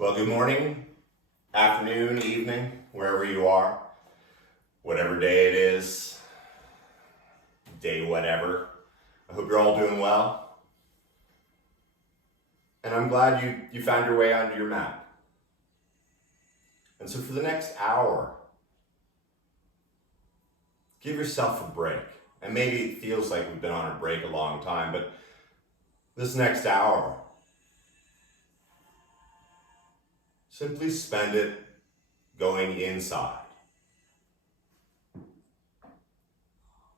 Well, good morning, afternoon, evening, wherever you are, whatever day it is, day whatever. I hope you're all doing well. And I'm glad you found your way onto your mat. And so for the next hour, give yourself a break. And maybe it feels like we've been on a break a long time, but this next hour, simply spend it going inside.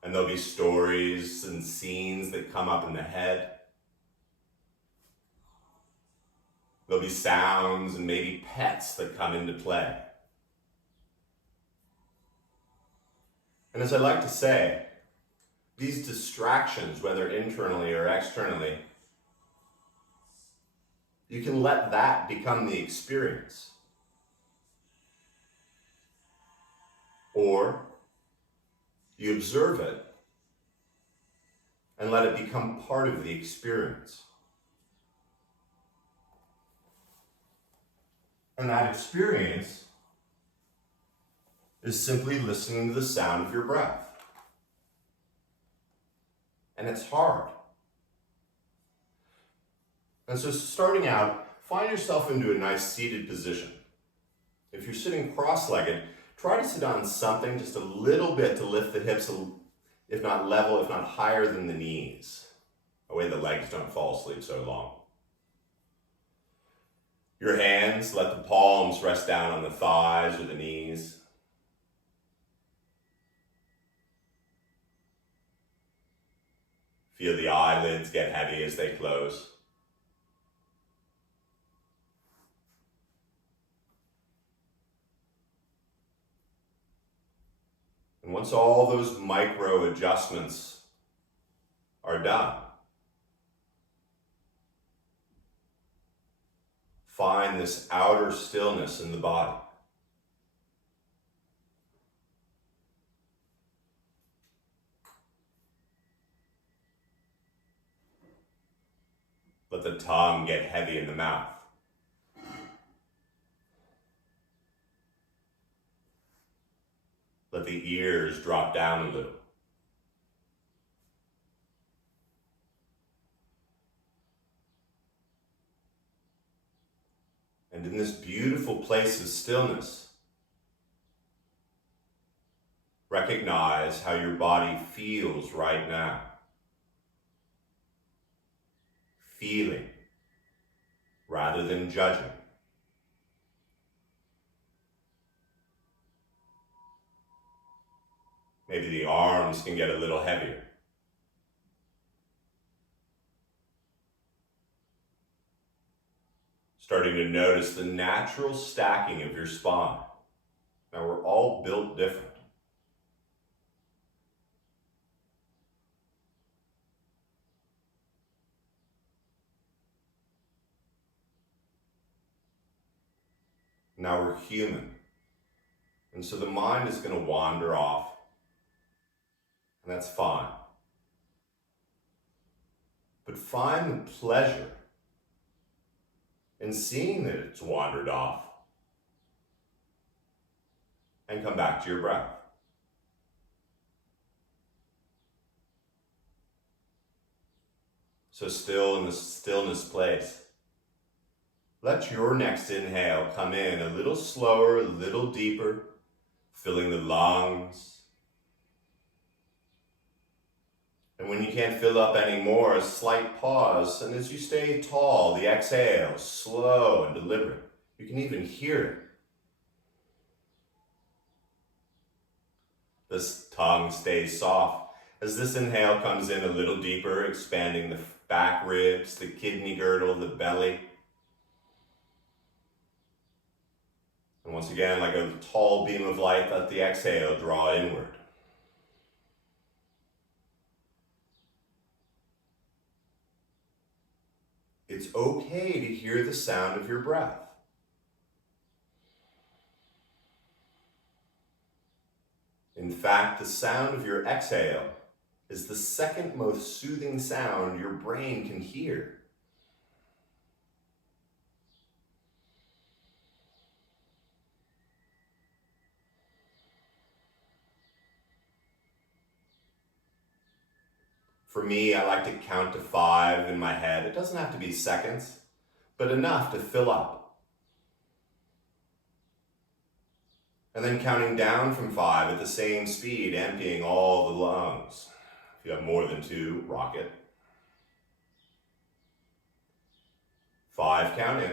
And there'll be stories and scenes that come up in the head. There'll be sounds and maybe pets that come into play. And as I like to say, these distractions, whether internally or externally, you can let that become the experience. Or you observe it and let it become part of the experience. And that experience is simply listening to the sound of your breath. And it's hard. And so starting out, find yourself into a nice seated position. If you're sitting cross-legged, try to sit on something just a little bit to lift the hips, if not level, if not higher than the knees. That way the legs don't fall asleep so long. Your hands, let the palms rest down on the thighs or the knees. Feel the eyelids get heavy as they close. And once all those micro adjustments are done, find this outer stillness in the body. Let the tongue get heavy in the mouth. Let the ears drop down a little. And in this beautiful place of stillness, recognize how your body feels right now. Feeling rather than judging. Maybe the arms can get a little heavier. Starting to notice the natural stacking of your spine. Now we're all built different. Now we're human. And so the mind is going to wander off. And that's fine. But find the pleasure in seeing that it's wandered off. And come back to your breath. So still in the stillness place. Let your next inhale come in a little slower, a little deeper, filling the lungs. And when you can't fill up anymore, a slight pause. And as you stay tall, the exhale, slow and deliberate. You can even hear it. This tongue stays soft. As this inhale comes in a little deeper, expanding the back ribs, the kidney girdle, the belly. And once again, like a tall beam of light, let the exhale draw inward. It's okay to hear the sound of your breath. In fact, the sound of your exhale is the second most soothing sound your brain can hear. For me, I like to count to 5 in my head. It doesn't have to be seconds, but enough to fill up. And then counting down from 5 at the same speed, emptying all the lungs. If you have more than 2, rock it. 5, count in.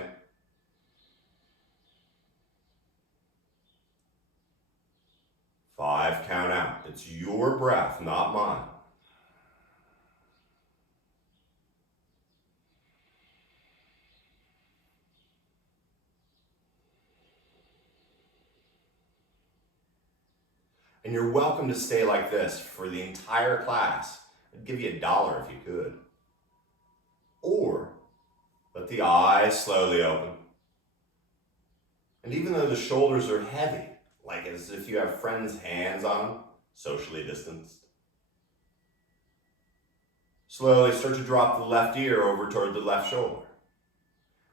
5, count out. It's your breath, not mine. And you're welcome to stay like this for the entire class. I'd give you $1 if you could. Or let the eyes slowly open. And even though the shoulders are heavy, like as if you have friends' hands on them, socially distanced, slowly start to drop the left ear over toward the left shoulder.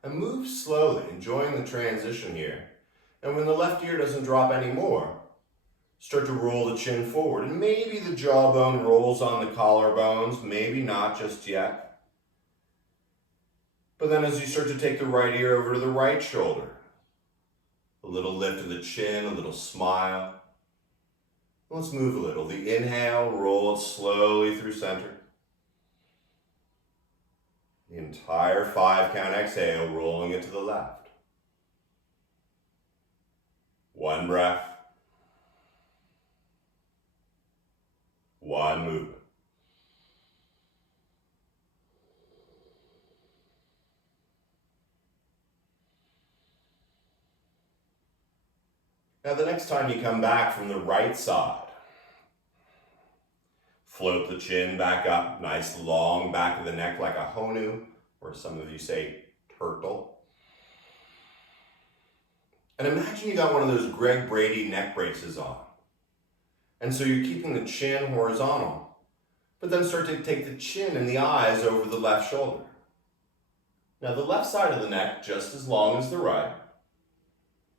And move slowly, enjoying the transition here. And when the left ear doesn't drop anymore, start to roll the chin forward. And maybe the jawbone rolls on the collarbones, maybe not just yet. But then as you start to take the right ear over to the right shoulder, a little lift of the chin, a little smile. Let's move a little. The inhale, roll it slowly through center. The entire 5 count exhale, rolling it to the left. 1 breath. 1 movement. Now the next time you come back from the right side, float the chin back up, nice long back of the neck like a honu, or some of you say turtle. And imagine you got one of those Greg Brady neck braces on. And so you're keeping the chin horizontal, but then start to take the chin and the eyes over the left shoulder. Now the left side of the neck just as long as the right.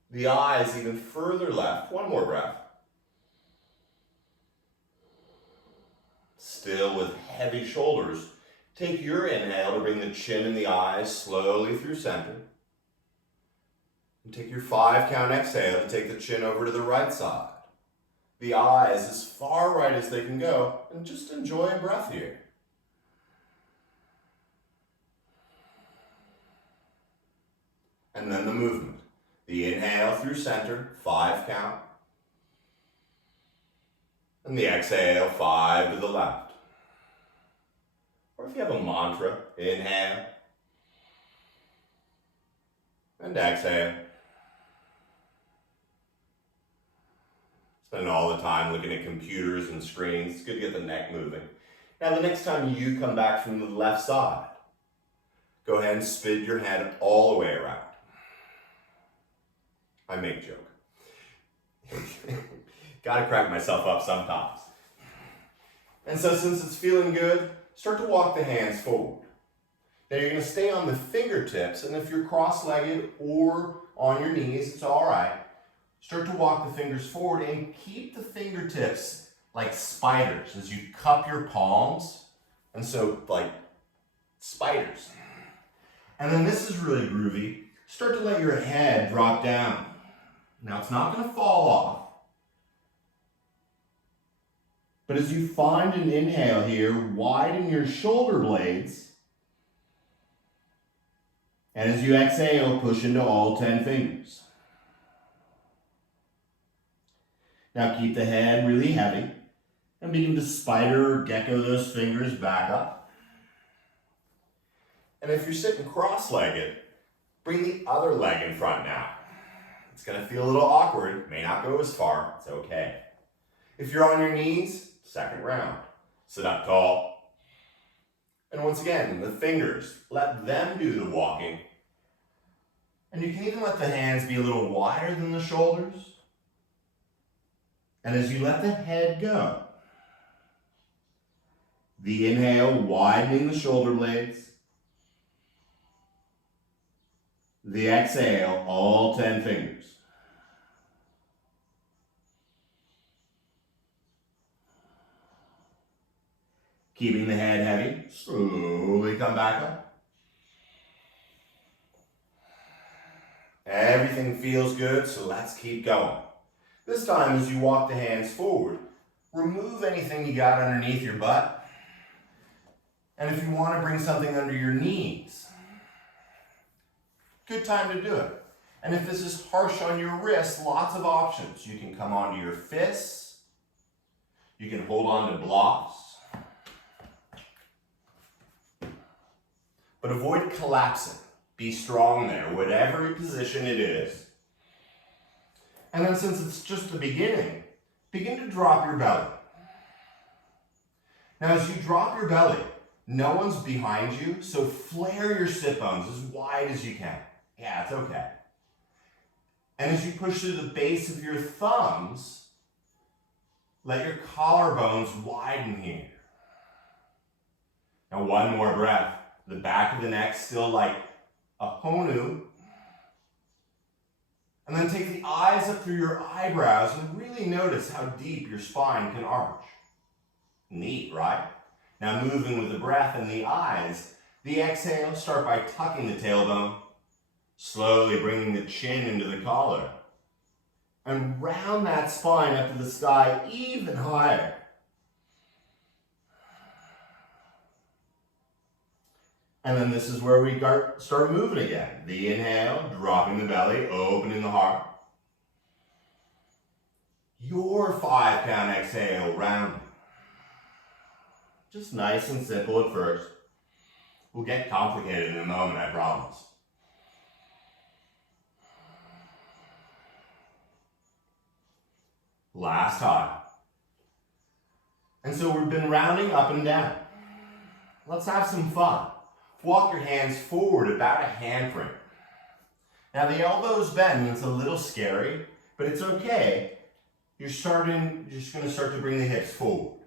The eyes even further left. 1 more breath. Still with heavy shoulders, take your inhale to bring the chin and the eyes slowly through center. And take your 5 count exhale to take the chin over to the right side. The eyes as far right as they can go, and just enjoy a breath here. And then the movement. The inhale through center, 5 count. And the exhale, 5 to the left. Or if you have a mantra, inhale. And exhale. Spend all the time looking at computers and screens. It's good to get the neck moving. Now the next time you come back from the left side, go ahead and spin your head all the way around. I make joke. Gotta crack myself up sometimes. And so since it's feeling good, start to walk the hands forward. Now you're gonna stay on the fingertips, and if you're cross-legged or on your knees, it's all right. Start to walk the fingers forward and keep the fingertips like spiders as you cup your palms. And so like spiders. And then this is really groovy. Start to let your head drop down. Now it's not going to fall off. But as you find an inhale here, widen your shoulder blades. And as you exhale, push into all 10 fingers. Now keep the head really heavy and begin to spider or gecko those fingers back up. And if you're sitting cross-legged, bring the other leg in front now. It's going to feel a little awkward, may not go as far, it's okay. If you're on your knees, second round. Sit up tall. And once again, the fingers, let them do the walking. And you can even let the hands be a little wider than the shoulders. And as you let the head go, the inhale, widening the shoulder blades. The exhale, all 10 fingers. Keeping the head heavy, slowly come back up. Everything feels good, so let's keep going. This time, as you walk the hands forward, remove anything you got underneath your butt. And if you want to bring something under your knees, good time to do it. And if this is harsh on your wrists, lots of options. You can come onto your fists. You can hold on to blocks. But avoid collapsing. Be strong there, whatever position it is. And then since it's just the beginning, begin to drop your belly. Now as you drop your belly, no one's behind you, so flare your sit bones as wide as you can. Yeah, it's okay. And as you push through the base of your thumbs, let your collarbones widen here. Now one more breath. The back of the neck still like a honu. And then take the eyes up through your eyebrows and really notice how deep your spine can arch. Neat, right? Now moving with the breath and the eyes, the exhale, start by tucking the tailbone, slowly bringing the chin into the collar, and round that spine up to the sky even higher. And then this is where we start moving again. The inhale, dropping the belly, opening the heart. Your 5-count exhale, rounding. Just nice and simple at first. We'll get complicated in a moment, I promise. Last time. And so we've been rounding up and down. Let's have some fun. Walk your hands forward about a handprint. Now the elbows bend and it's a little scary, but it's okay. You're just going to start to bring the hips forward.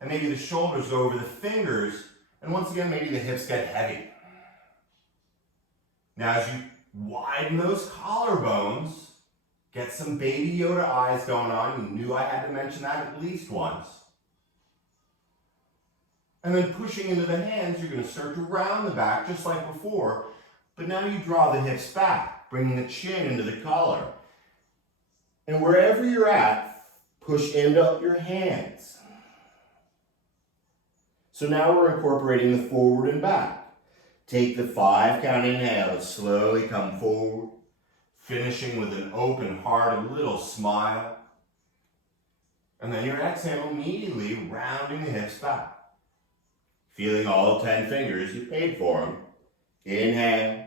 And maybe the shoulders go over the fingers, and once again, maybe the hips get heavy. Now as you widen those collarbones, get some baby Yoda eyes going on. You knew I had to mention that at least once. And then pushing into the hands, you're going to start to round the back just like before, but now you draw the hips back, bringing the chin into the collar. And wherever you're at, push into your hands. So now we're incorporating the forward and back. Take the 5-count inhale to slowly come forward, finishing with an open heart, a little smile. And then your exhale, immediately rounding the hips back. Feeling all 10 fingers, you paid for them. Inhale.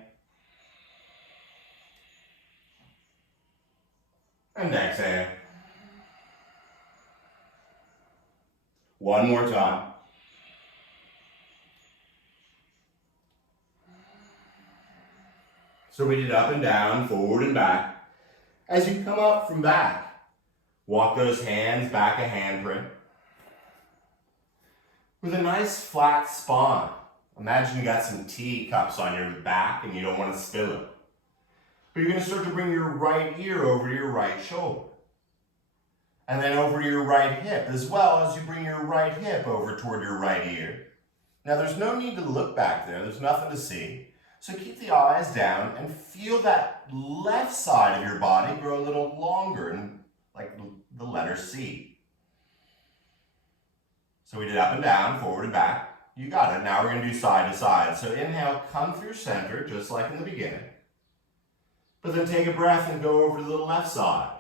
And exhale. One more time. So we did up and down, forward and back. As you come up from back, walk those hands back a handprint. With a nice flat spine. Imagine you got some teacups on your back and you don't want to spill them. But you're going to start to bring your right ear over to your right shoulder. And then over to your right hip, as well as you bring your right hip over toward your right ear. Now there's no need to look back there. There's nothing to see. So keep the eyes down and feel that left side of your body grow a little longer, and like the letter C. So we did up and down, forward and back. You got it. Now we're going to do side to side. So inhale, come through center, just like in the beginning. But then take a breath and go over to the left side.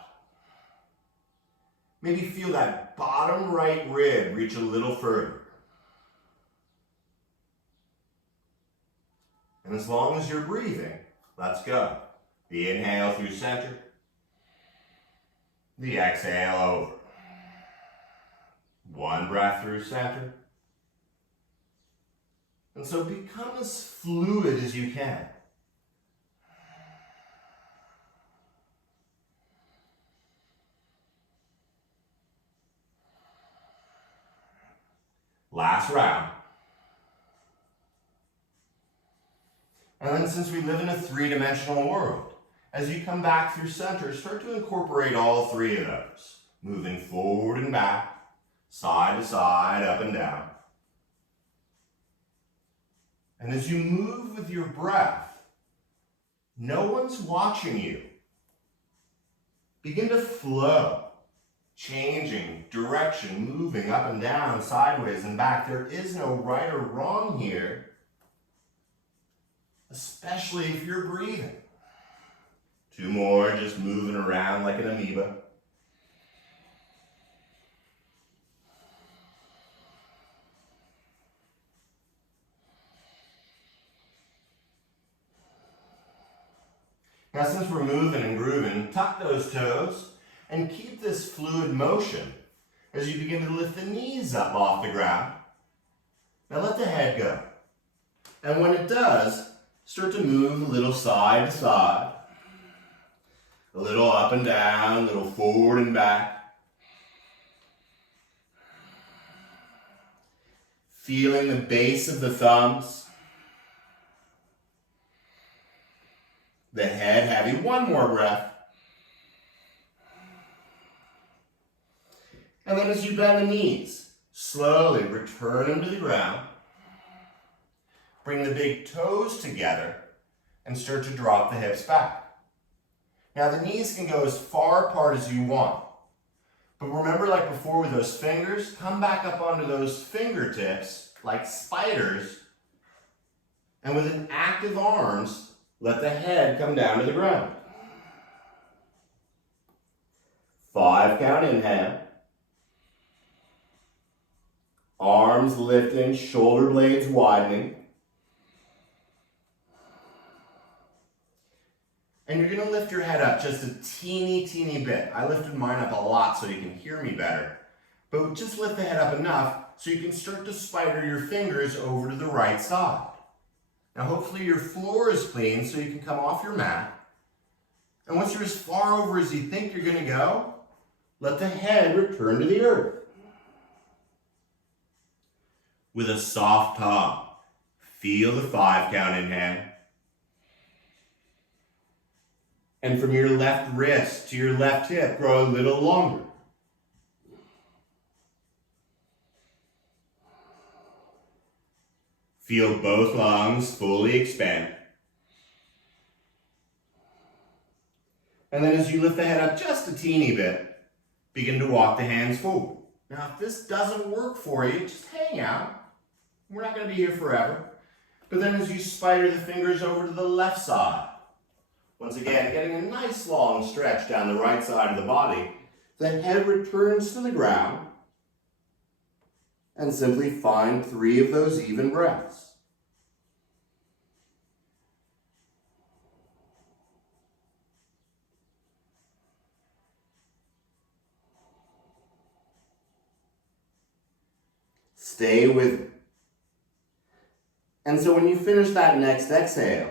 Maybe feel that bottom right rib reach a little further. And as long as you're breathing, let's go. The inhale through center. The exhale over. One breath through center. And so become as fluid as you can. Last round. And then since we live in a three-dimensional world, as you come back through center, start to incorporate all three of those. Moving forward and back, side to side, up and down. And as you move with your breath, no one's watching you. Begin to flow, changing direction, moving up and down, sideways and back. There is no right or wrong here, especially if you're breathing. 2 more, just moving around like an amoeba. Now, since we're moving and grooving, tuck those toes and keep this fluid motion as you begin to lift the knees up off the ground. Now let the head go. And when it does, start to move a little side to side, a little up and down, a little forward and back. Feeling the base of the thumbs. The head heavy. 1 more breath. And then as you bend the knees, slowly return them to the ground. Bring the big toes together and start to drop the hips back. Now the knees can go as far apart as you want. But remember, like before with those fingers, come back up onto those fingertips like spiders. And with an active arms, let the head come down to the ground. 5 count inhale. Arms lifting, shoulder blades widening. And you're going to lift your head up just a teeny bit. I lifted mine up a lot so you can hear me better. But just lift the head up enough so you can start to spider your fingers over to the right side. Now hopefully your floor is clean so you can come off your mat. And once you're as far over as you think you're going to go, let the head return to the earth. With a soft tongue, feel the 5 count inhale. And from your left wrist to your left hip, grow a little longer. Feel both lungs fully expand. And then as you lift the head up just a teeny bit, begin to walk the hands forward. Now, if this doesn't work for you, just hang out. We're not going to be here forever. But then as you spider the fingers over to the left side, once again, getting a nice long stretch down the right side of the body, the head returns to the ground, and simply find 3 of those even breaths. Stay with it. And so when you finish that next exhale,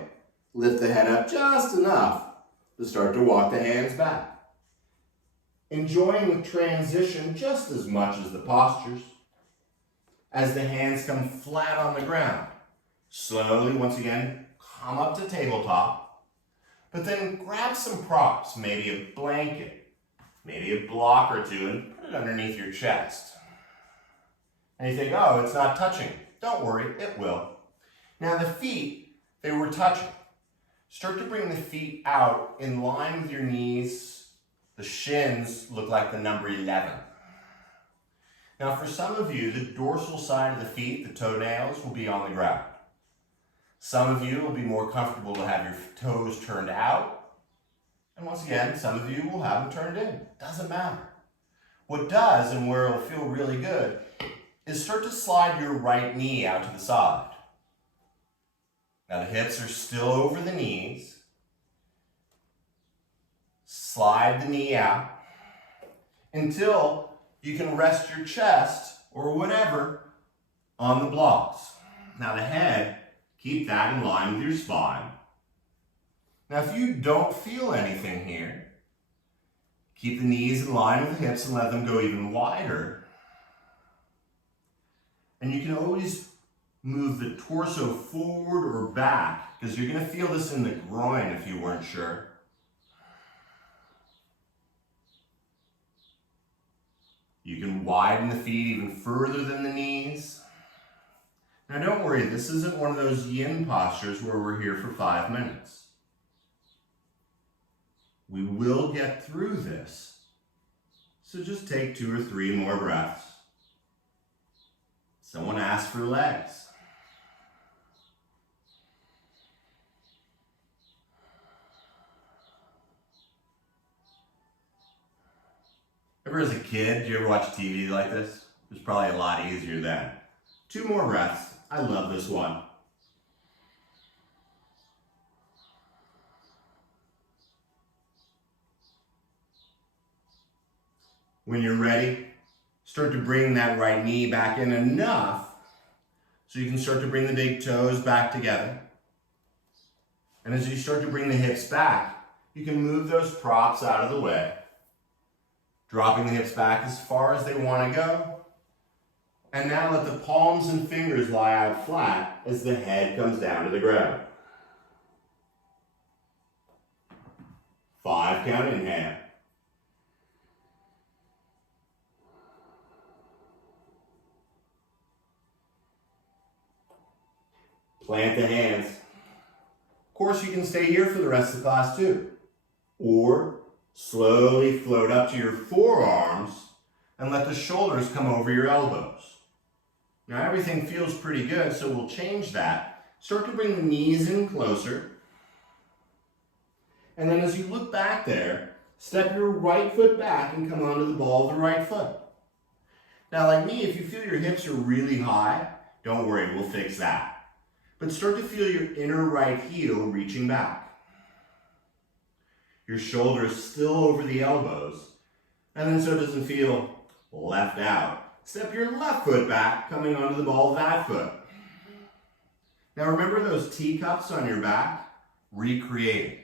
lift the head up just enough to start to walk the hands back. Enjoying the transition just as much as the postures. As the hands come flat on the ground, slowly, once again, come up to tabletop. But then grab some props, maybe a blanket, maybe a block or 2, and put it underneath your chest. And you think, oh, it's not touching. Don't worry, it will. Now the feet, they were touching. Start to bring the feet out in line with your knees. The shins look like the number 11. Now for some of you, the dorsal side of the feet, the toenails, will be on the ground. Some of you will be more comfortable to have your toes turned out. And once again, some of you will have them turned in. Doesn't matter. What does, and where it'll feel really good, is start to slide your right knee out to the side. Now the hips are still over the knees. Slide the knee out until you can rest your chest or whatever on the blocks. Now the head, keep that in line with your spine. Now if you don't feel anything here, keep the knees in line with the hips and let them go even wider. And you can always move the torso forward or back, because you're going to feel this in the groin if you weren't sure. You can widen the feet even further than the knees. Now don't worry, this isn't one of those yin postures where we're here for 5 minutes. We will get through this. So just take 2 or 3 more breaths. Someone asked for legs. Ever as a kid, did you ever watch TV like this? It was probably a lot easier then. 2 more breaths. I love this one. When you're ready, start to bring that right knee back in enough so you can start to bring the big toes back together. And as you start to bring the hips back, you can move those props out of the way, dropping the hips back as far as they want to go. And now let the palms and fingers lie out flat as the head comes down to the ground. 5 count, inhale. Plant the hands. Of course, you can stay here for the rest of the class too. Or slowly float up to your forearms and let the shoulders come over your elbows. Now everything feels pretty good, so we'll change that. Start to bring the knees in closer. And then as you look back there, step your right foot back and come onto the ball of the right foot. Now like me, if you feel your hips are really high, don't worry, we'll fix that. But start to feel your inner right heel reaching back. Your shoulders still over the elbows. And then so it doesn't feel left out. Step your left foot back, coming onto the ball of that foot. Now remember those teacups on your back? Recreate it.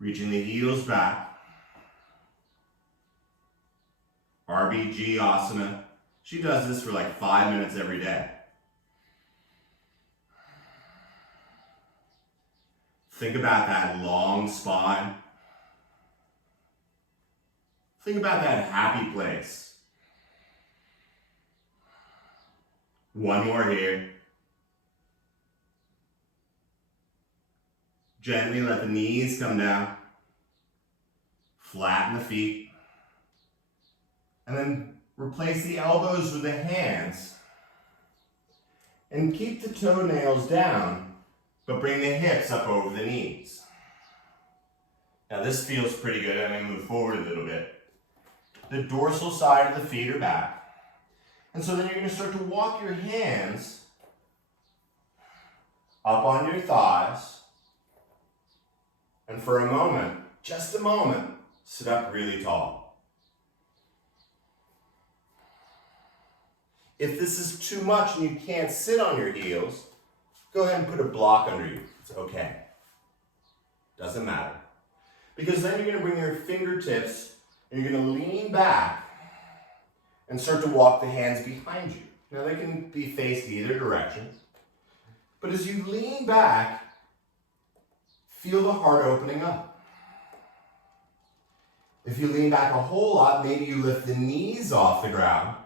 Reaching the heels back. RBG asana. She does this for like 5 minutes every day. Think about that long spine. Think about that happy place. One more here. Gently let the knees come down. Flatten the feet. And then replace the elbows with the hands. And keep the toenails down, but bring the hips up over the knees. Now this feels pretty good. I'm going to move forward a little bit. The dorsal side of the feet are back. And so then you're going to start to walk your hands up on your thighs. And for a moment, just a moment, sit up really tall. If this is too much and you can't sit on your heels, go ahead and put a block under you. It's okay. Doesn't matter. Because then you're going to bring your fingertips and you're going to lean back and start to walk the hands behind you. Now they can be faced either direction. But as you lean back, feel the heart opening up. If you lean back a whole lot, maybe you lift the knees off the ground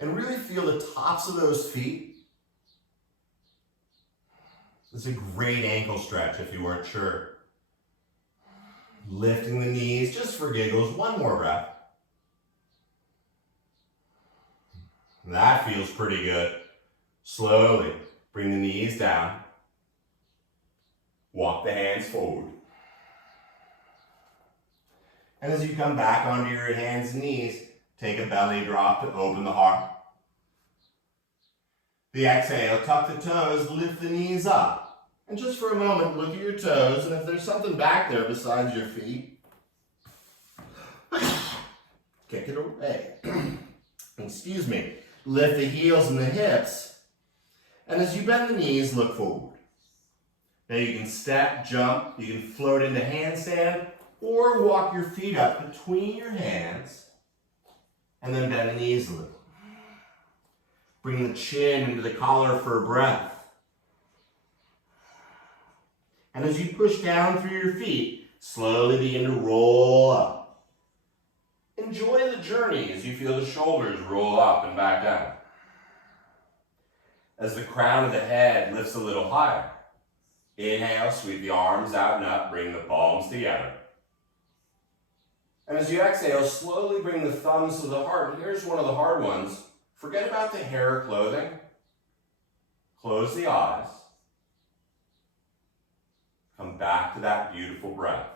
and really feel the tops of those feet. It's a great ankle stretch if you weren't sure. Lifting the knees just for giggles. One more breath. That feels pretty good. Slowly bring the knees down. Walk the hands forward. And as you come back onto your hands and knees, take a belly drop to open the heart. The exhale, tuck the toes, lift the knees up. And just for a moment, look at your toes, and if there's something back there besides your feet, kick it away. Excuse me. Lift the heels and the hips. And as you bend the knees, look forward. Now you can step, jump, you can float into handstand, or walk your feet up between your hands, and then bend the knees a little. Bring the chin into the collar for a breath. And as you push down through your feet, slowly begin to roll up. Enjoy the journey as you feel the shoulders roll up and back down. as the crown of the head lifts a little higher. Inhale, sweep the arms out and up, bring the palms together. And as you exhale, slowly bring the thumbs to the heart. And here's one of the hard ones. Forget about the hair or clothing. Close the eyes. Come back to that beautiful breath.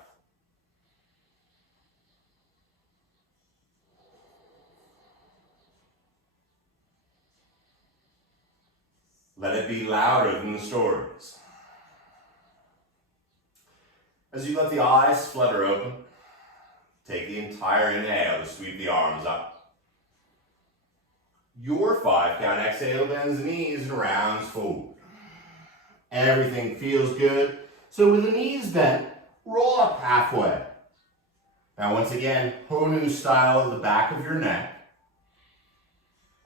Let it be louder than the stories. As you let the eyes flutter open, take the entire inhale to sweep the arms up. Your 5-count exhale bends the knees and rounds forward. Everything feels good. So with the knees bent, roll up halfway. Now once again, Honu style at the back of your neck.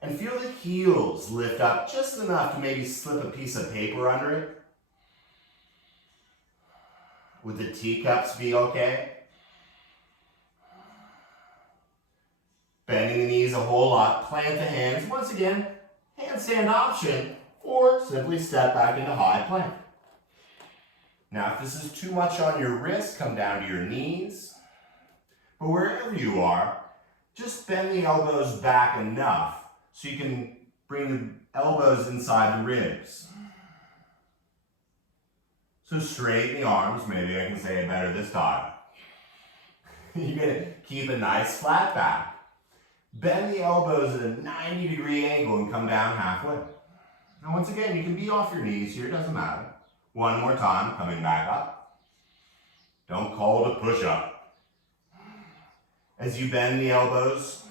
And feel the heels lift up just enough to maybe slip a piece of paper under it. Would the teacups be okay? Bending the knees a whole lot, plant the hands. Once again, handstand option, or simply step back into high plank. Now, if this is too much on your wrist, come down to your knees. But wherever you are, just bend the elbows back enough so you can bring the elbows inside the ribs. So straighten the arms. Maybe I can say it better this time. You're going to keep a nice flat back. Bend the elbows at a 90-degree angle and come down halfway. Now once again, you can be off your knees here, doesn't matter. One more time, coming back up. Don't call it a push-up. As you bend the elbows,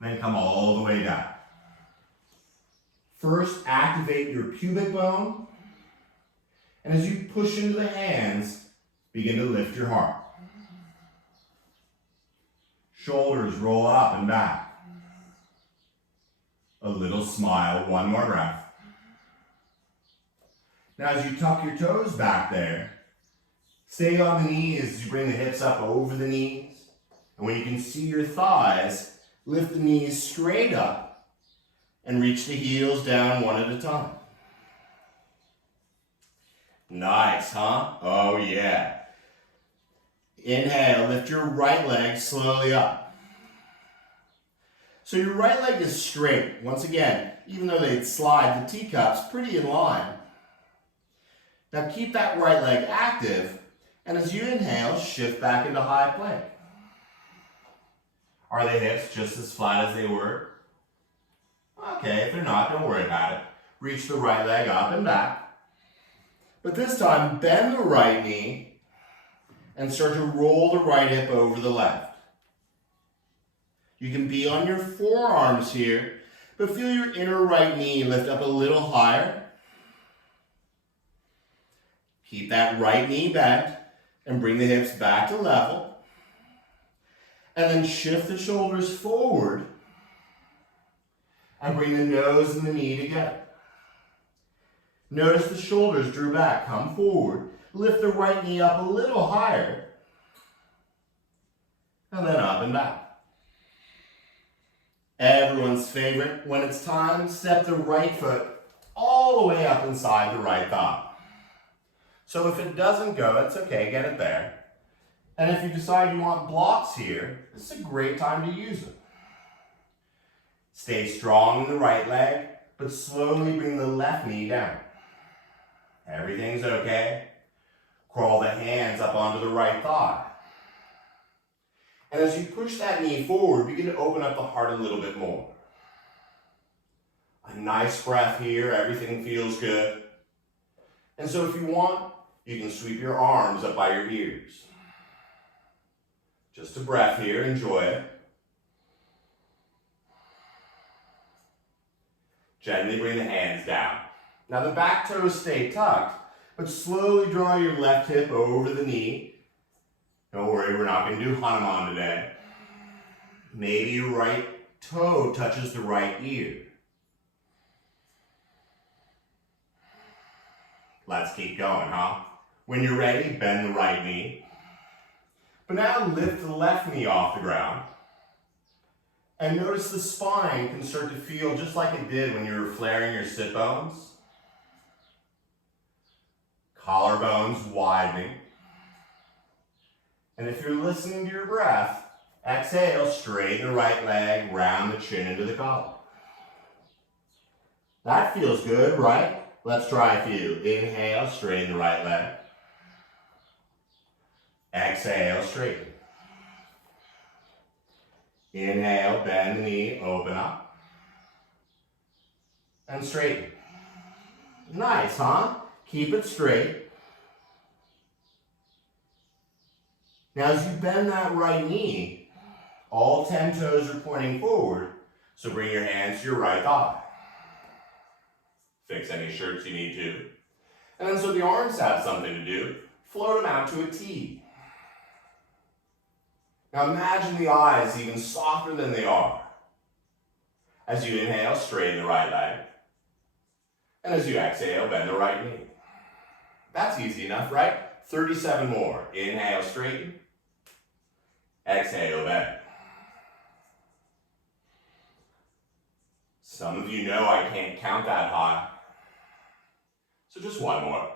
then come all the way down. First, activate your pubic bone. And as you push into the hands, begin to lift your heart. Shoulders roll up and back. A little smile, one more breath. Now as you tuck your toes back there, stay on the knees as you bring the hips up over the knees. And when you can see your thighs, lift the knees straight up and reach the heels down one at a time. Nice, huh? Oh yeah. Inhale, lift your right leg slowly up. So your right leg is straight. Once again, even though they'd slide, the teacups pretty in line. Now keep that right leg active, and as you inhale, shift back into high plank. Are the hips just as flat as they were? Okay, if they're not, don't worry about it. Reach the right leg up and back. But this time, bend the right knee and start to roll the right hip over the left. You can be on your forearms here, but feel your inner right knee lift up a little higher. Keep that right knee bent and bring the hips back to level. And then shift the shoulders forward and bring the nose and the knee together. Notice the shoulders drew back. Come forward. Lift the right knee up a little higher. And then up and back. Everyone's favorite, when it's time, step the right foot all the way up inside the right thigh. So if it doesn't go, it's okay, get it there. And if you decide you want blocks here, this is a great time to use it. Stay strong in the right leg, but slowly bring the left knee down. Everything's okay. Crawl the hands up onto the right thigh. And as you push that knee forward, begin to open up the heart a little bit more. A nice breath here, everything feels good. And so if you want, you can sweep your arms up by your ears. Just a breath here, enjoy it. Gently bring the hands down. Now the back toes stay tucked, but slowly draw your left hip over the knee. Don't worry, we're not going to do Hanuman today. Maybe your right toe touches the right ear. Let's keep going, huh? When you're ready, bend the right knee. But now lift the left knee off the ground. And notice the spine can start to feel just like it did when you were flaring your sit bones. Collarbones widening. And if you're listening to your breath, exhale, straighten the right leg, round the chin into the collar. That feels good, right? Let's try a few. Inhale, straighten the right leg. Exhale, straighten. Inhale, bend the knee, open up. And straighten. Nice, huh? Keep it straight. Now as you bend that right knee, all 10 toes are pointing forward, so bring your hands to your right thigh. Fix any shirts you need to. And then so the arms have something to do, float them out to a T. Now imagine the eyes even softer than they are. As you inhale, straighten the right leg. And as you exhale, bend the right knee. That's easy enough, right? 37 more. Inhale, straighten. Exhale, bend. Some of you know I can't count that high. So just one more.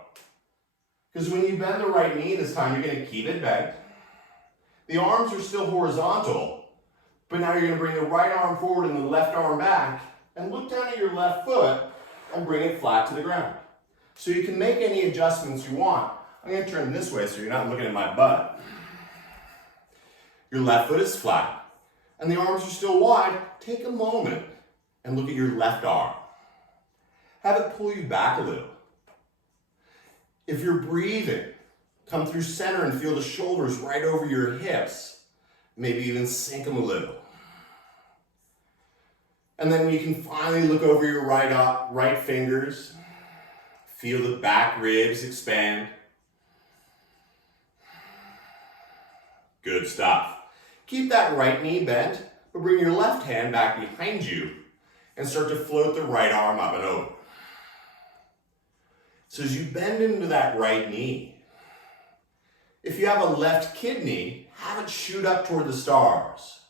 Because when you bend the right knee this time, you're going to keep it bent. The arms are still horizontal, but now you're going to bring the right arm forward and the left arm back, and look down at your left foot and bring it flat to the ground. So you can make any adjustments you want. I'm going to turn this way so you're not looking at my butt. Your left foot is flat, and the arms are still wide. Take a moment and look at your left arm. Have it pull you back a little. If you're breathing, come through center and feel the shoulders right over your hips. Maybe even sink them a little. And then you can finally look over your right fingers. Feel the back ribs expand. Good stuff. Keep that right knee bent, but bring your left hand back behind you and start to float the right arm up and over. So as you bend into that right knee, if you have a left kidney, have it shoot up toward the stars.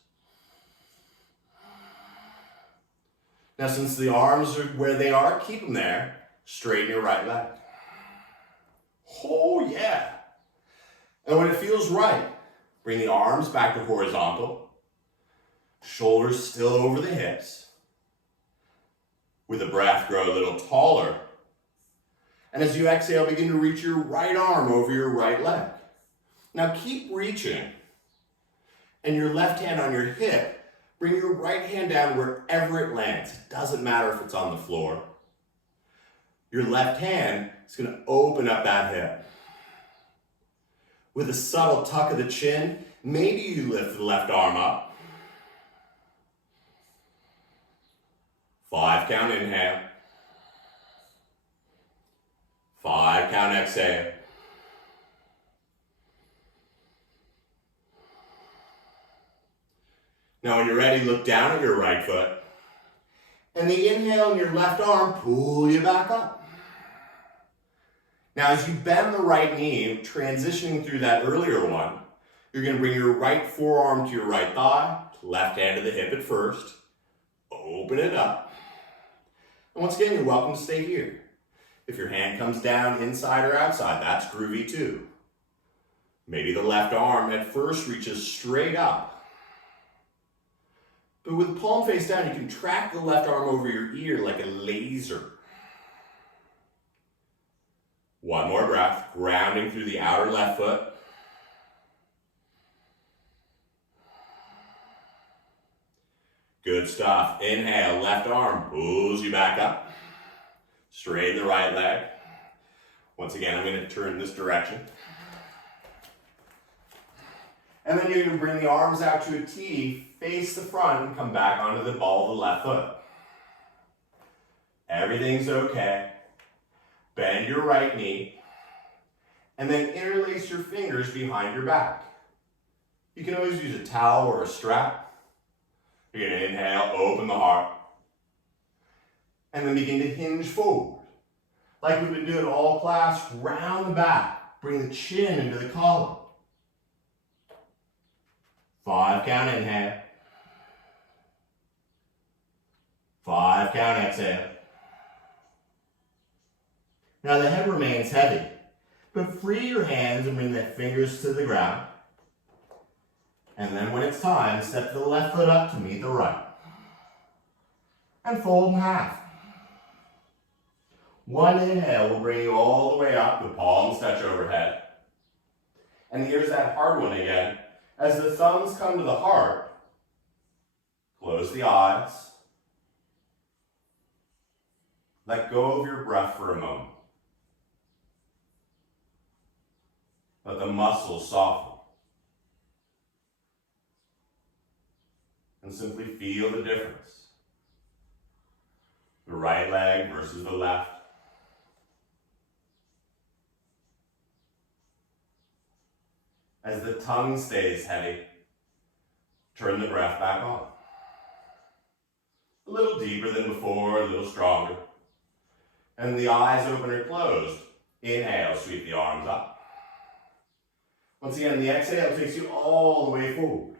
Now since the arms are where they are, keep them there. Straighten your right leg. Oh yeah. And when it feels right, bring the arms back to horizontal. Shoulders still over the hips. With the breath, grow a little taller. And as you exhale, begin to reach your right arm over your right leg. Now keep reaching. And your left hand on your hip, bring your right hand down wherever it lands. It doesn't matter if it's on the floor. Your left hand is going to open up that hip. With a subtle tuck of the chin, maybe you lift the left arm up. 5 count inhale. 5 count exhale. Now when you're ready, look down at your right foot. And the inhale in your left arm, pull you back up. Now as you bend the right knee, transitioning through that earlier one, you're going to bring your right forearm to your right thigh, left hand to the hip at first. Open it up. And once again, you're welcome to stay here. If your hand comes down inside or outside, that's groovy too. Maybe the left arm at first reaches straight up. But with palm face down, you can track the left arm over your ear like a laser. One more breath, grounding through the outer left foot. Good stuff. Inhale, left arm pulls you back up. Straighten the right leg. Once again, I'm going to turn this direction. And then you're going to bring the arms out to a T, face the front, and come back onto the ball of the left foot. Everything's okay. Bend your right knee. And then interlace your fingers behind your back. You can always use a towel or a strap. You're going to inhale, open the heart. And then begin to hinge forward. Like we've been doing all class, round the back. Bring the chin into the collar. 5 count inhale. 5 count exhale. Now the head remains heavy, but free your hands and bring the fingers to the ground. And then when it's time, step the left foot up to meet the right. And fold in half. One inhale will bring you all the way up, the palms touch overhead. And here's that hard one again. As the thumbs come to the heart, close the eyes. Let go of your breath for a moment. Let the muscles soften. And simply feel the difference. The right leg versus the left. As the tongue stays heavy, turn the breath back on. A little deeper than before, a little stronger. And the eyes open or closed. Inhale, sweep the arms up. Once again, the exhale takes you all the way forward.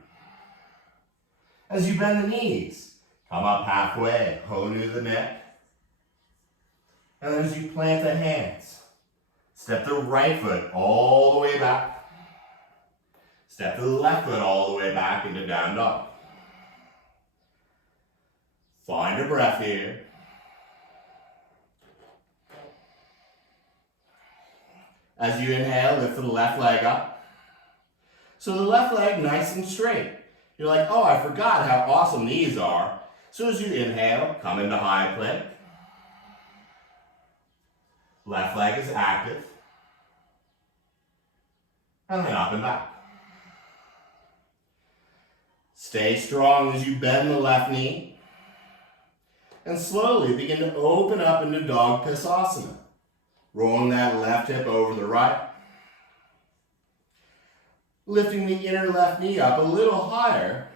As you bend the knees, come up halfway, honu the neck. And then as you plant the hands, step the right foot all the way back. Step the left foot all the way back into down dog. Find your breath here. As you inhale, lift the left leg up. So the left leg nice and straight. You're like, oh, I forgot how awesome these are. So as you inhale, come into high plank. Left leg is active. And then up and back. Stay strong as you bend the left knee. And slowly begin to open up into dog pisasana. Rolling that left hip over the right. Lifting the inner left knee up a little higher.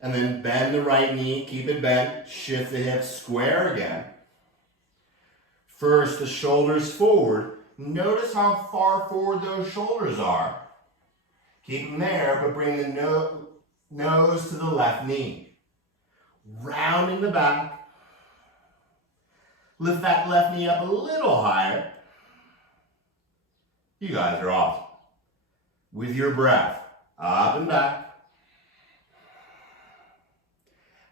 And then bend the right knee, keep it bent, shift the hips square again. First, the shoulders forward. Notice how far forward those shoulders are. Keep them there, but bring the nose to the left knee. Rounding the back. Lift that left knee up a little higher. You guys are awesome. With your breath, up and back.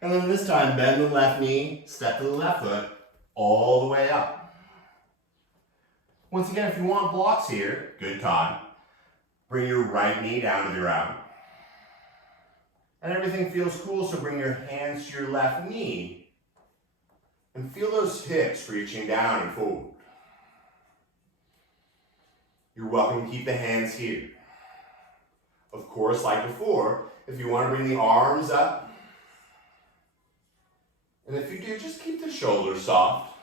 And then this time, bend the left knee, step to the left foot, all the way up. Once again, if you want blocks here, good time. Bring your right knee down to the ground. And everything feels cool, so bring your hands to your left knee. And feel those hips reaching down and forward. You're welcome to keep the hands here. Of course, like before, if you want to bring the arms up. And if you do, just keep the shoulders soft.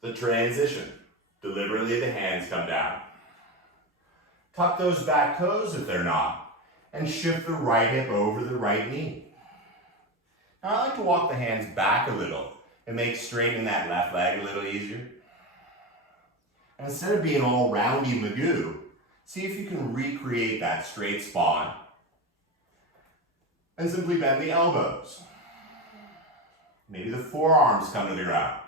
The transition. Deliberately the hands come down. Tuck those back toes if they're not. And shift the right hip over the right knee. Now I like to walk the hands back a little. It makes straightening that left leg a little easier. And instead of being all roundy magoo, see if you can recreate that straight spine. And simply bend the elbows. Maybe the forearms come to the ground.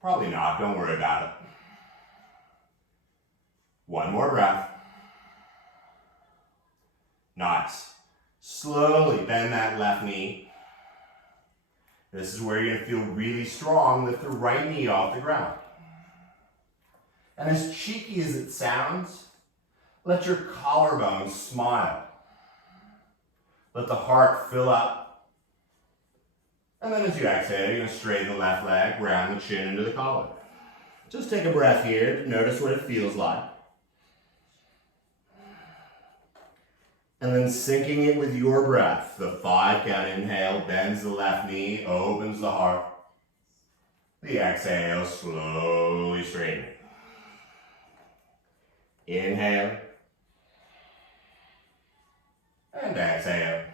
Probably not, don't worry about it. One more breath. Nice. Slowly bend that left knee. This is where you're going to feel really strong. Lift the right knee off the ground. And as cheeky as it sounds, let your collarbone smile. Let the heart fill up. And then as you exhale, you're going to straighten the left leg, round the chin into the collar. Just take a breath here to notice what it feels like. And then syncing it with your breath. The 5 count inhale bends the left knee, opens the heart. The exhale, slowly straighten. Inhale. And exhale.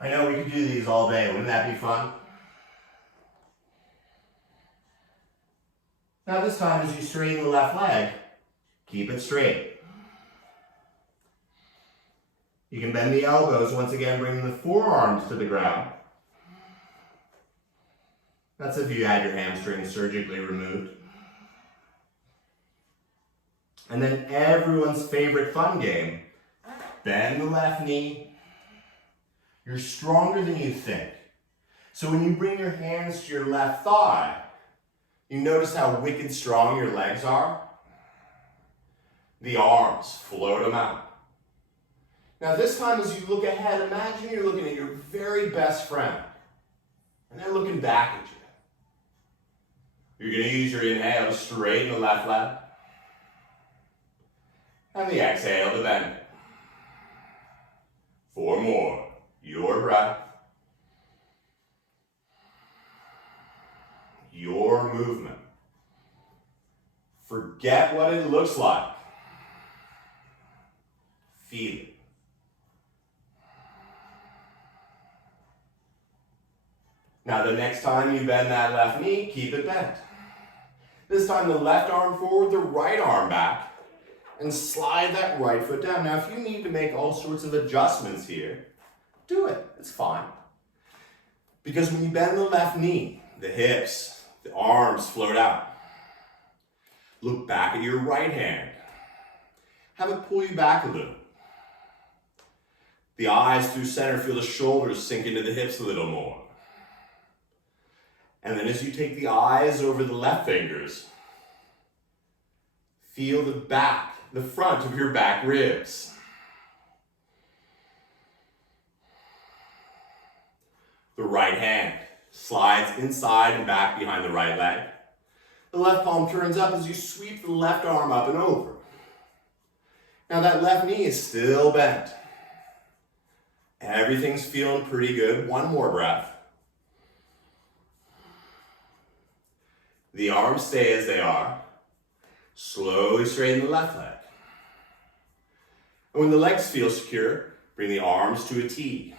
I know we could do these all day. Wouldn't that be fun? Now this time as you straighten the left leg, keep it straight. You can bend the elbows, once again bringing the forearms to the ground. That's if you had your hamstring surgically removed. And then everyone's favorite fun game, bend the left knee. You're stronger than you think. So when you bring your hands to your left thigh, you notice how wicked strong your legs are? The arms, float them out. Now this time as you look ahead, imagine you're looking at your very best friend, and they're looking back at you. You're going to use your inhale to straighten the left leg, and the exhale to bend it. 4 more. Your breath. Your movement. Forget what it looks like. Feel it. Now the next time you bend that left knee, keep it bent. This time the left arm forward, the right arm back, and slide that right foot down. Now if you need to make all sorts of adjustments here, do it, it's fine. Because when you bend the left knee, the hips, the arms float out. Look back at your right hand. Have it pull you back a little. The eyes through center, feel the shoulders sink into the hips a little more. And then as you take the eyes over the left fingers, feel the back, the front of your back ribs. The right hand slides inside and back behind the right leg. The left palm turns up as you sweep the left arm up and over. Now that left knee is still bent. Everything's feeling pretty good. One more breath. The arms stay as they are. Slowly straighten the left leg. And when the legs feel secure, bring the arms to a T.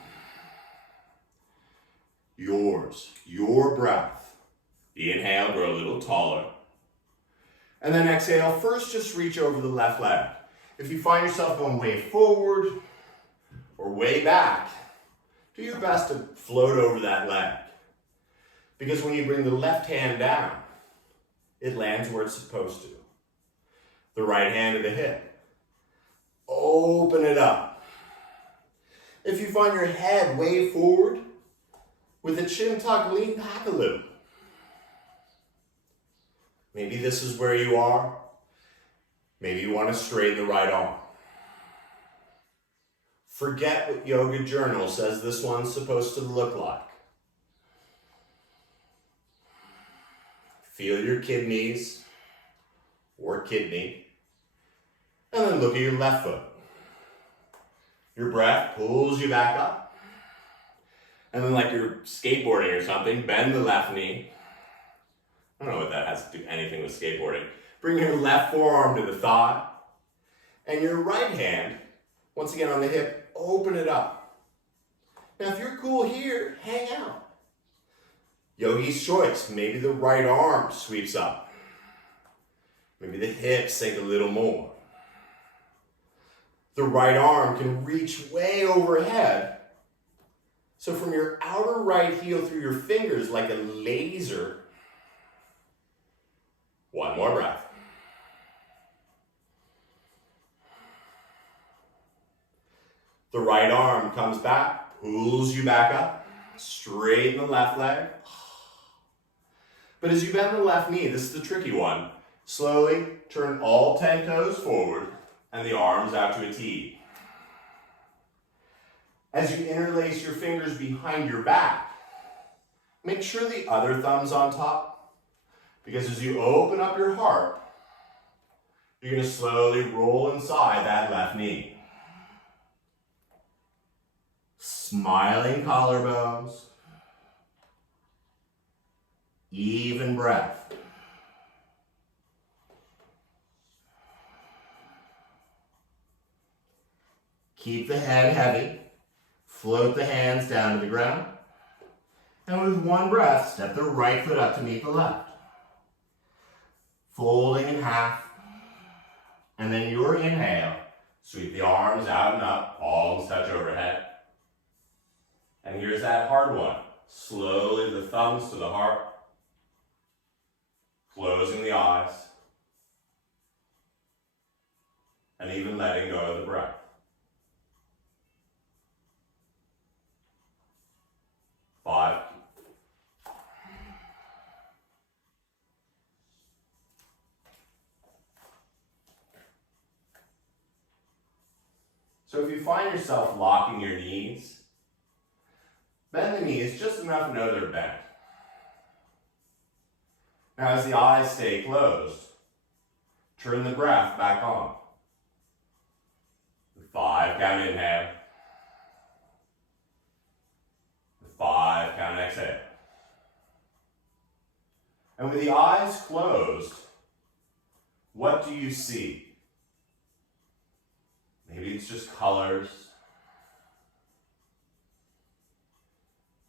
Yours, your breath. The inhale, grow a little taller. And then exhale, first just reach over the left leg. If you find yourself going way forward or way back, do your best to float over that leg. Because when you bring the left hand down, it lands where it's supposed to. The right hand to the hip. Open it up. If you find your head way forward, with the chin tuck, lean back a little. Maybe this is where you are. Maybe you want to straighten the right arm. Forget what Yoga Journal says this one's supposed to look like. Feel your kidneys or kidney. And then look at your left foot. Your breath pulls you back up. And then like you're skateboarding or something, bend the left knee. I don't know what that has to do anything with skateboarding. Bring your left forearm to the thigh. And your right hand, once again on the hip, open it up. Now if you're cool here, hang out. Yogi's choice, maybe the right arm sweeps up. Maybe the hips sink a little more. The right arm can reach way overhead. So from your outer right heel through your fingers like a laser, one more breath. The right arm comes back, pulls you back up, straighten the left leg. But as you bend the left knee, this is the tricky one. Slowly turn all 10 toes forward and the arms out to a T. As you interlace your fingers behind your back, make sure the other thumb's on top, because as you open up your heart, you're going to slowly roll inside that left knee. Smiling collarbones, even breath. Keep the head heavy. Float the hands down to the ground. And with one breath, step the right foot up to meet the left. folding in half. And then your inhale, sweep the arms out and up, palms touch overhead. And here's that hard one. Slowly the thumbs to the heart, closing the eyes, and even letting go of the breath. Five. So if you find yourself locking your knees, bend the knees just enough to know they're bent. Now as the eyes stay closed, turn the breath back on. 5 count inhale. 5 count exhale. And with the eyes closed, what do you see? Maybe it's just colors.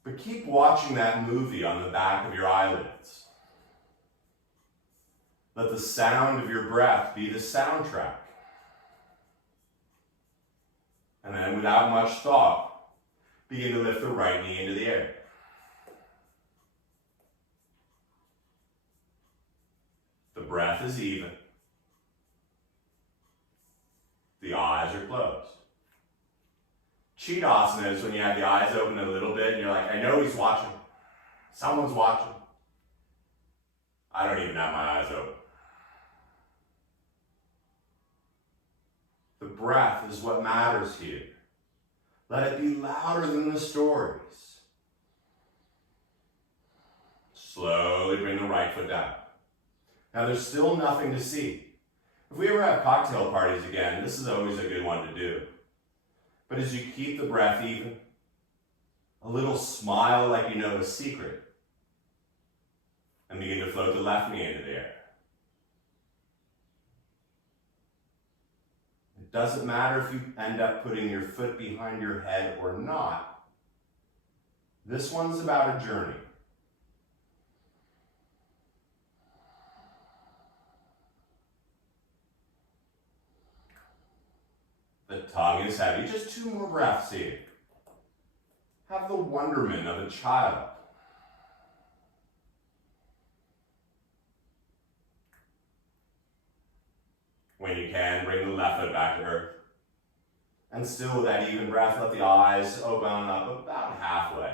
But keep watching that movie on the back of your eyelids. Let the sound of your breath be the soundtrack. And then without much thought, begin to lift the right knee into the air. The breath is even. The eyes are closed. Chidasana is when you have the eyes open a little bit and you're like, I know he's watching. Someone's watching. I don't even have my eyes open. The breath is what matters here. Let it be louder than the stories. Slowly bring the right foot down. Now there's still nothing to see. If we ever have cocktail parties again, this is always a good one to do. But as you keep the breath even, a little smile like you know a secret, and begin to float the left knee into the air. It doesn't matter if you end up putting your foot behind your head or not. This one's about a journey. The tongue is heavy. Just 2 more breaths here. Have the wonderment of a child. When you can, bring the left foot back to earth. And still with that even breath, let the eyes open up about halfway.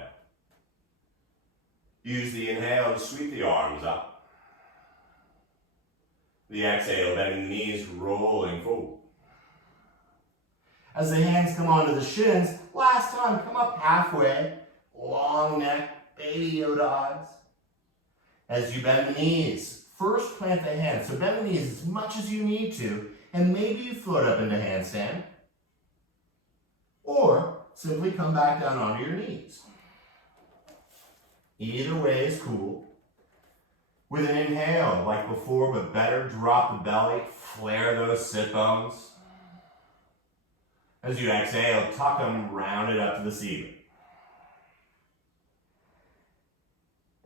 Use the inhale to sweep the arms up. The exhale, bending the knees, rolling forward. As the hands come onto the shins, last time, come up halfway. Long neck, baby Yoda eyes. As you bend the knees, first plant the hands. So bend the knees as much as you need to, and maybe you float up into handstand. Or simply come back down onto your knees. Either way is cool. With an inhale, like before, but better, drop the belly, flare those sit bones. As you exhale, tuck them, round it up to the ceiling.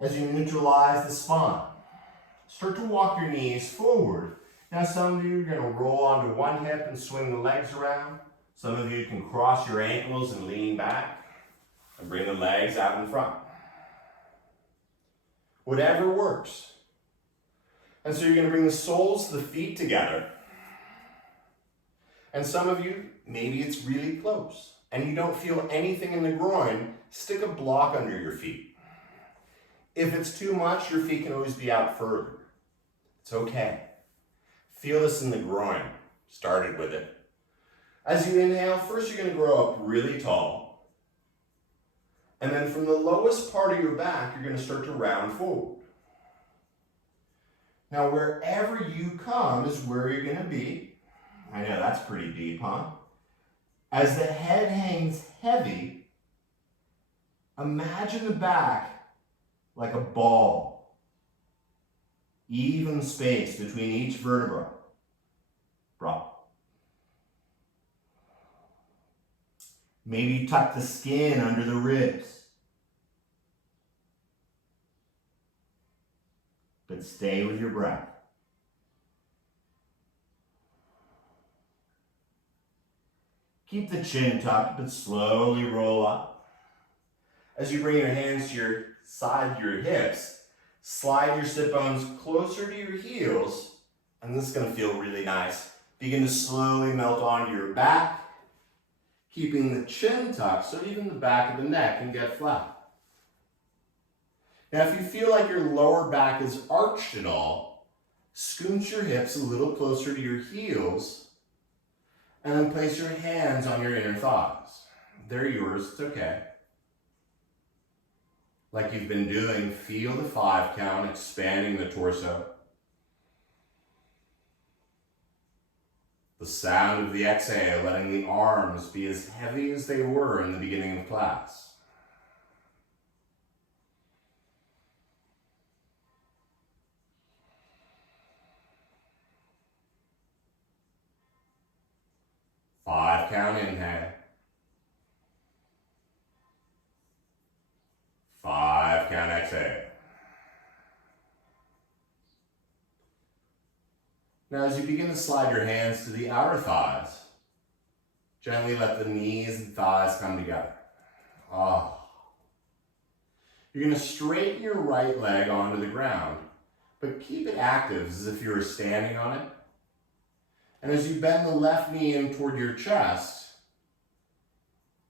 As you neutralize the spine, start to walk your knees forward. Now some of you are going to roll onto one hip and swing the legs around. Some of you can cross your ankles and lean back and bring the legs out in front. Whatever works. And so you're going to bring the soles of the feet together. And some of you, maybe it's really close and you don't feel anything in the groin, stick a block under your feet. If it's too much, your feet can always be out further. It's okay. Feel this in the groin. Started with it. As you inhale, first you're going to grow up really tall. And then from the lowest part of your back, you're going to start to round forward. Now wherever you come is where you're going to be. I know, that's pretty deep, huh? As the head hangs heavy, imagine the back like a ball. Even space between each vertebra. Maybe tuck the skin under the ribs. But stay with your breath. Keep the chin tucked, but slowly roll up. As you bring your hands to your side, your hips, slide your sit bones closer to your heels, and this is going to feel really nice. Begin to slowly melt onto your back, keeping the chin tucked so even the back of the neck can get flat. Now, if you feel like your lower back is arched at all, scooch your hips a little closer to your heels, and then place your hands on your inner thighs. They're yours, it's okay. Like you've been doing, feel the 5 count, expanding the torso. The sound of the exhale, letting the arms be as heavy as they were in the beginning of class. Five count inhale. 5 count exhale. Now as you begin to slide your hands to the outer thighs, gently let the knees and thighs come together. You're going to straighten your right leg onto the ground, but keep it active as if you were standing on it. And as you bend the left knee in toward your chest,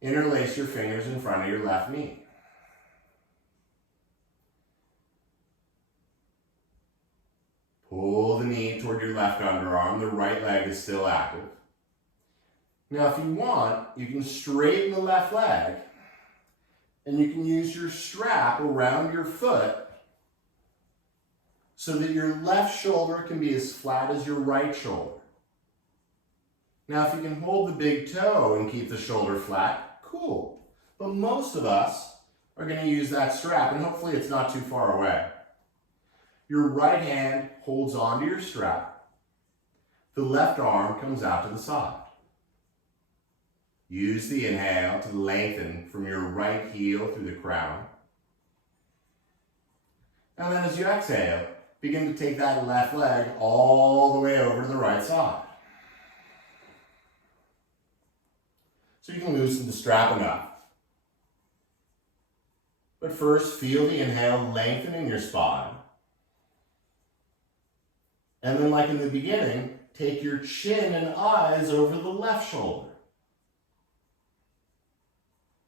interlace your fingers in front of your left knee. Pull the knee toward your left underarm. The right leg is still active. Now, if you want, you can straighten the left leg, and you can use your strap around your foot so that your left shoulder can be as flat as your right shoulder. Now, if you can hold the big toe and keep the shoulder flat, cool. But most of us are going to use that strap, and hopefully it's not too far away. Your right hand holds onto your strap. The left arm comes out to the side. Use the inhale to lengthen from your right heel through the crown. And then as you exhale, begin to take that left leg all the way over to the right side. So you can loosen the strap enough. But first, feel the inhale lengthening your spine. And then, like in the beginning, take your chin and eyes over the left shoulder.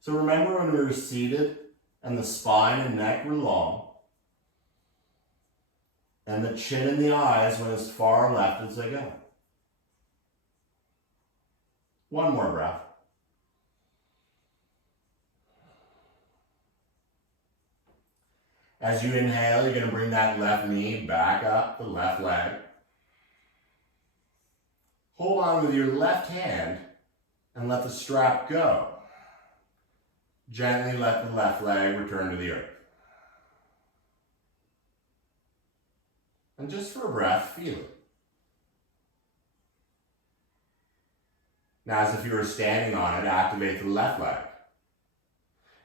So remember when we were seated and the spine and neck were long, and the chin and the eyes went as far left as they go. One more breath. As you inhale, you're going to bring that left knee back up, the left leg. Hold on with your left hand and let the strap go. Gently let the left leg return to the earth. And just for a breath, feel it. Now, as if you were standing on it, activate the left leg.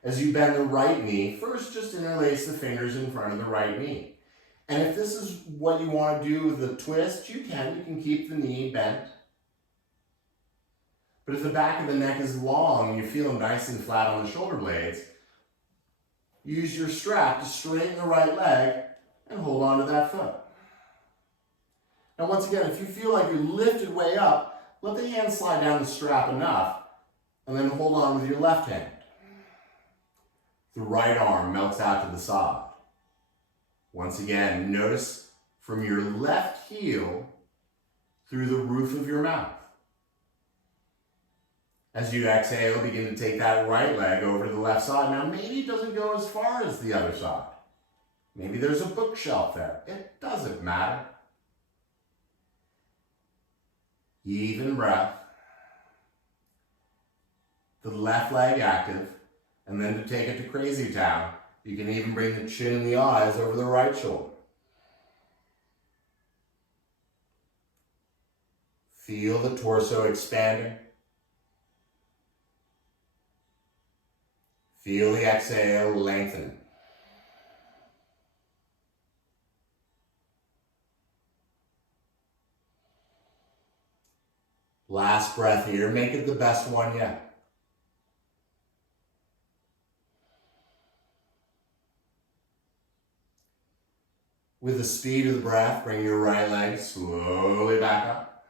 As you bend the right knee, first just interlace the fingers in front of the right knee. And if this is what you want to do with the twist, you can keep the knee bent. But if the back of the neck is long and you feel nice and flat on the shoulder blades, use your strap to straighten the right leg and hold on to that foot. Now once again, if you feel like you're lifted way up, let the hand slide down the strap enough and then hold on with your left hand. The right arm melts out to the side. Once again, notice from your left heel through the roof of your mouth. As you exhale, begin to take that right leg over to the left side. Now, maybe it doesn't go as far as the other side. Maybe there's a bookshelf there. It doesn't matter. Even breath. The left leg active. And then to take it to crazy town, you can even bring the chin and the eyes over the right shoulder. Feel the torso expanding. Feel the exhale lengthening. Last breath here. Make it the best one yet. With the speed of the breath, bring your right leg slowly back up.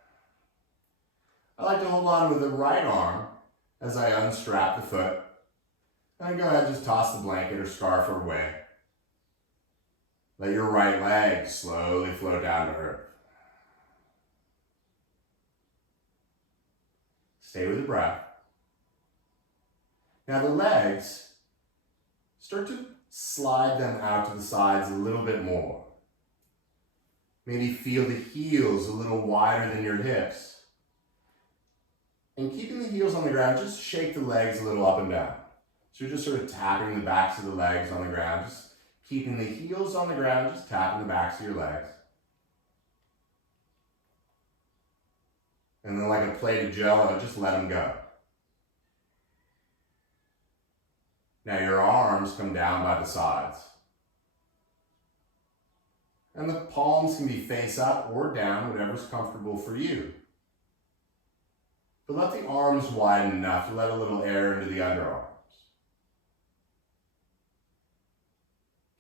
I like to hold on with the right arm as I unstrap the foot. And go ahead and just toss the blanket or scarf away. Let your right leg slowly float down to earth. Stay with the breath. Now the legs, start to slide them out to the sides a little bit more. Maybe feel the heels a little wider than your hips. And keeping the heels on the ground, just shake the legs a little up and down. So you're just sort of tapping the backs of the legs on the ground, just keeping the heels on the ground, just tapping the backs of your legs. And then like a plate of Jell-O, just let them go. Now your arms come down by the sides. And the palms can be face up or down, whatever's comfortable for you. But let the arms widen enough to let a little air into the underarms.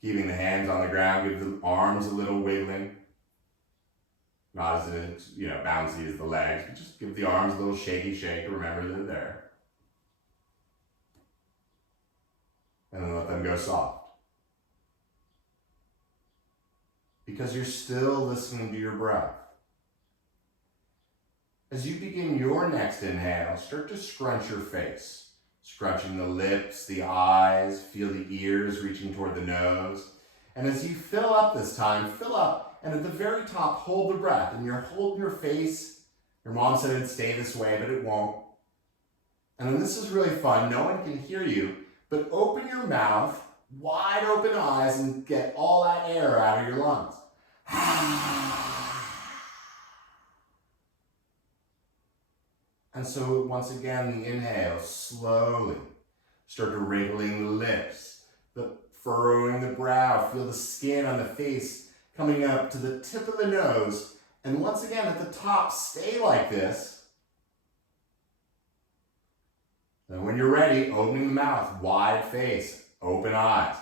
Keeping the hands on the ground, give the arms a little wiggling. Not as bouncy as the legs, but just give the arms a little shaky shake. Remember they're there. And then let them go soft. Because you're still listening to your breath. As you begin your next inhale, start to scrunch your face. Scrunching the lips, the eyes, feel the ears reaching toward the nose. And as you fill up this time, fill up, and at the very top, hold the breath. And you're holding your face. Your mom said it'd stay this way, but it won't. And then this is really fun. No one can hear you, but open your mouth, wide open eyes, and get all that air out of your lungs. And so once again, the inhale, slowly. Start to wrinkling the lips, the furrowing the brow. Feel the skin on the face coming up to the tip of the nose. And once again, at the top, stay like this. And when you're ready, opening the mouth, wide face, open eyes.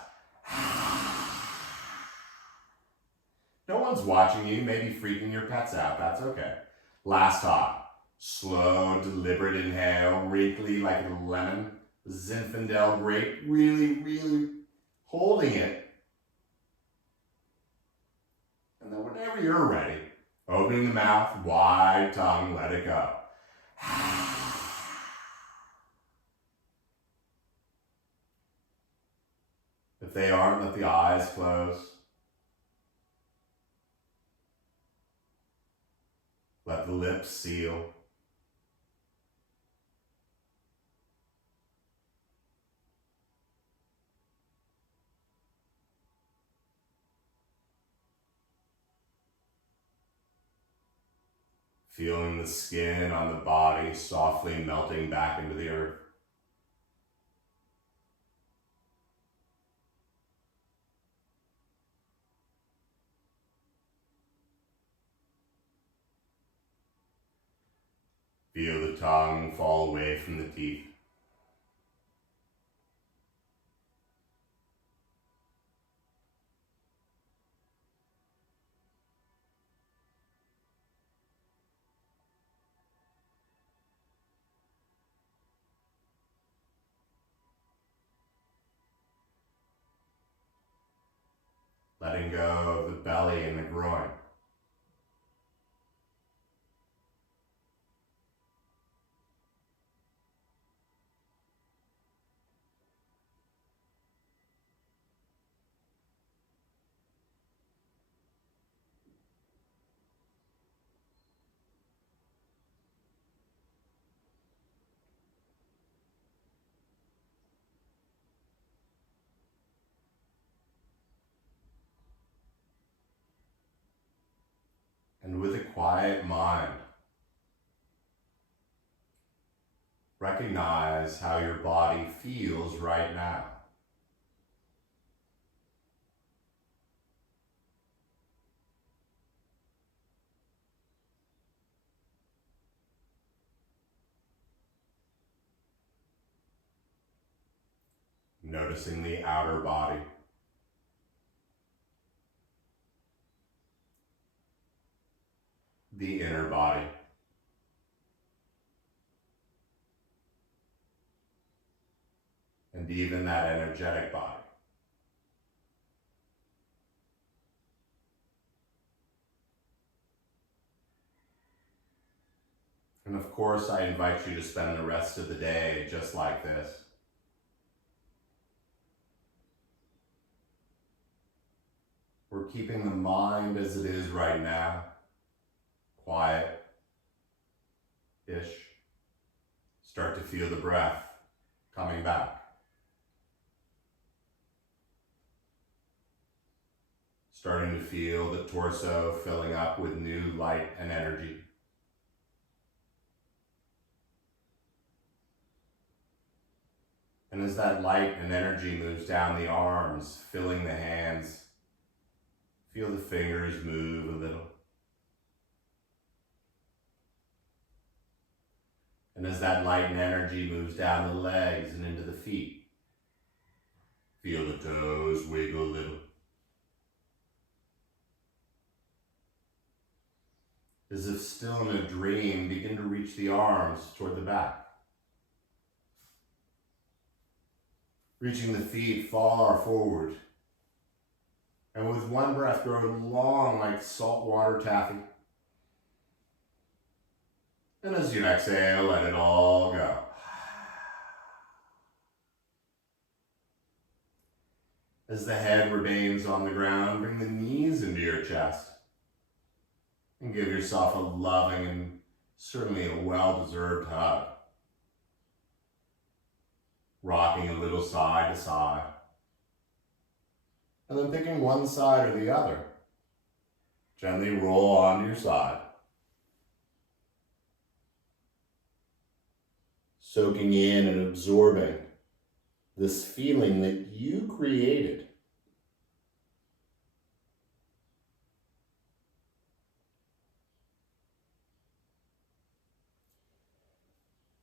No one's watching you, maybe freaking your pets out, that's okay. Last time. Slow, deliberate inhale, wrinkly like a lemon, Zinfandel grape, really, really holding it. And then whenever you're ready, opening the mouth, wide tongue, let it go. If they aren't, let the eyes close. Let the lips seal. Feeling the skin on the body softly melting back into the earth. Feel the tongue fall away from the teeth. Letting go of the belly and the groin. And with a quiet mind, recognize how your body feels right now. Noticing the outer body. The inner body. And even that energetic body. And of course, I invite you to spend the rest of the day just like this. We're keeping the mind as it is right now, quiet-ish. Start to feel the breath coming back. Starting to feel the torso filling up with new light and energy. And as that light and energy moves down the arms, filling the hands, feel the fingers move a little. And as that light and energy moves down the legs and into the feet, feel the toes wiggle a little. As if still in a dream, begin to reach the arms toward the back. Reaching the feet far forward. And with one breath, grow long like saltwater taffy. And as you exhale, let it all go. As the head remains on the ground, bring the knees into your chest. And give yourself a loving and certainly a well-deserved hug. Rocking a little side to side. And then picking one side or the other. Gently roll onto your side. Soaking in and absorbing this feeling that you created.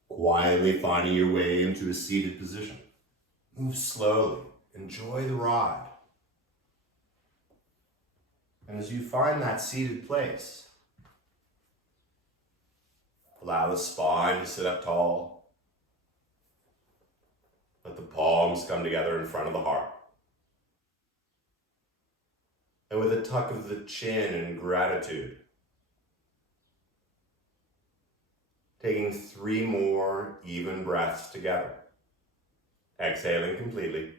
Quietly finding your way into a seated position. Move slowly. Enjoy the ride. And as you find that seated place, allow the spine to sit up tall. Let the palms come together in front of the heart. And with a tuck of the chin in gratitude, taking 3 more even breaths together. Exhaling completely.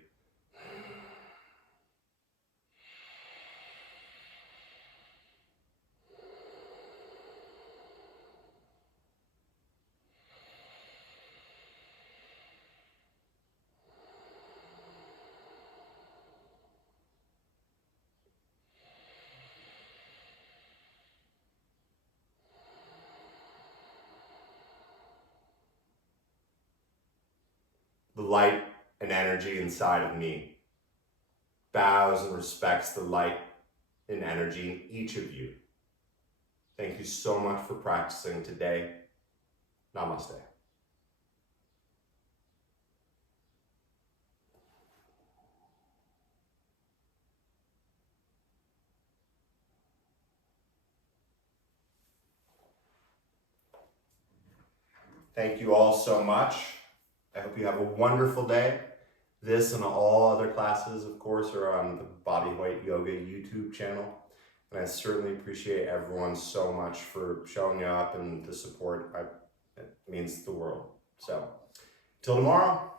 The light and energy inside of me bows and respects the light and energy in each of you. Thank you so much for practicing today. Namaste. Thank you all so much. I hope you have a wonderful day. This and all other classes, of course, are on the Bobby Hoyt Yoga YouTube channel. And I certainly appreciate everyone so much for showing up and the support. It means the world. So, till tomorrow.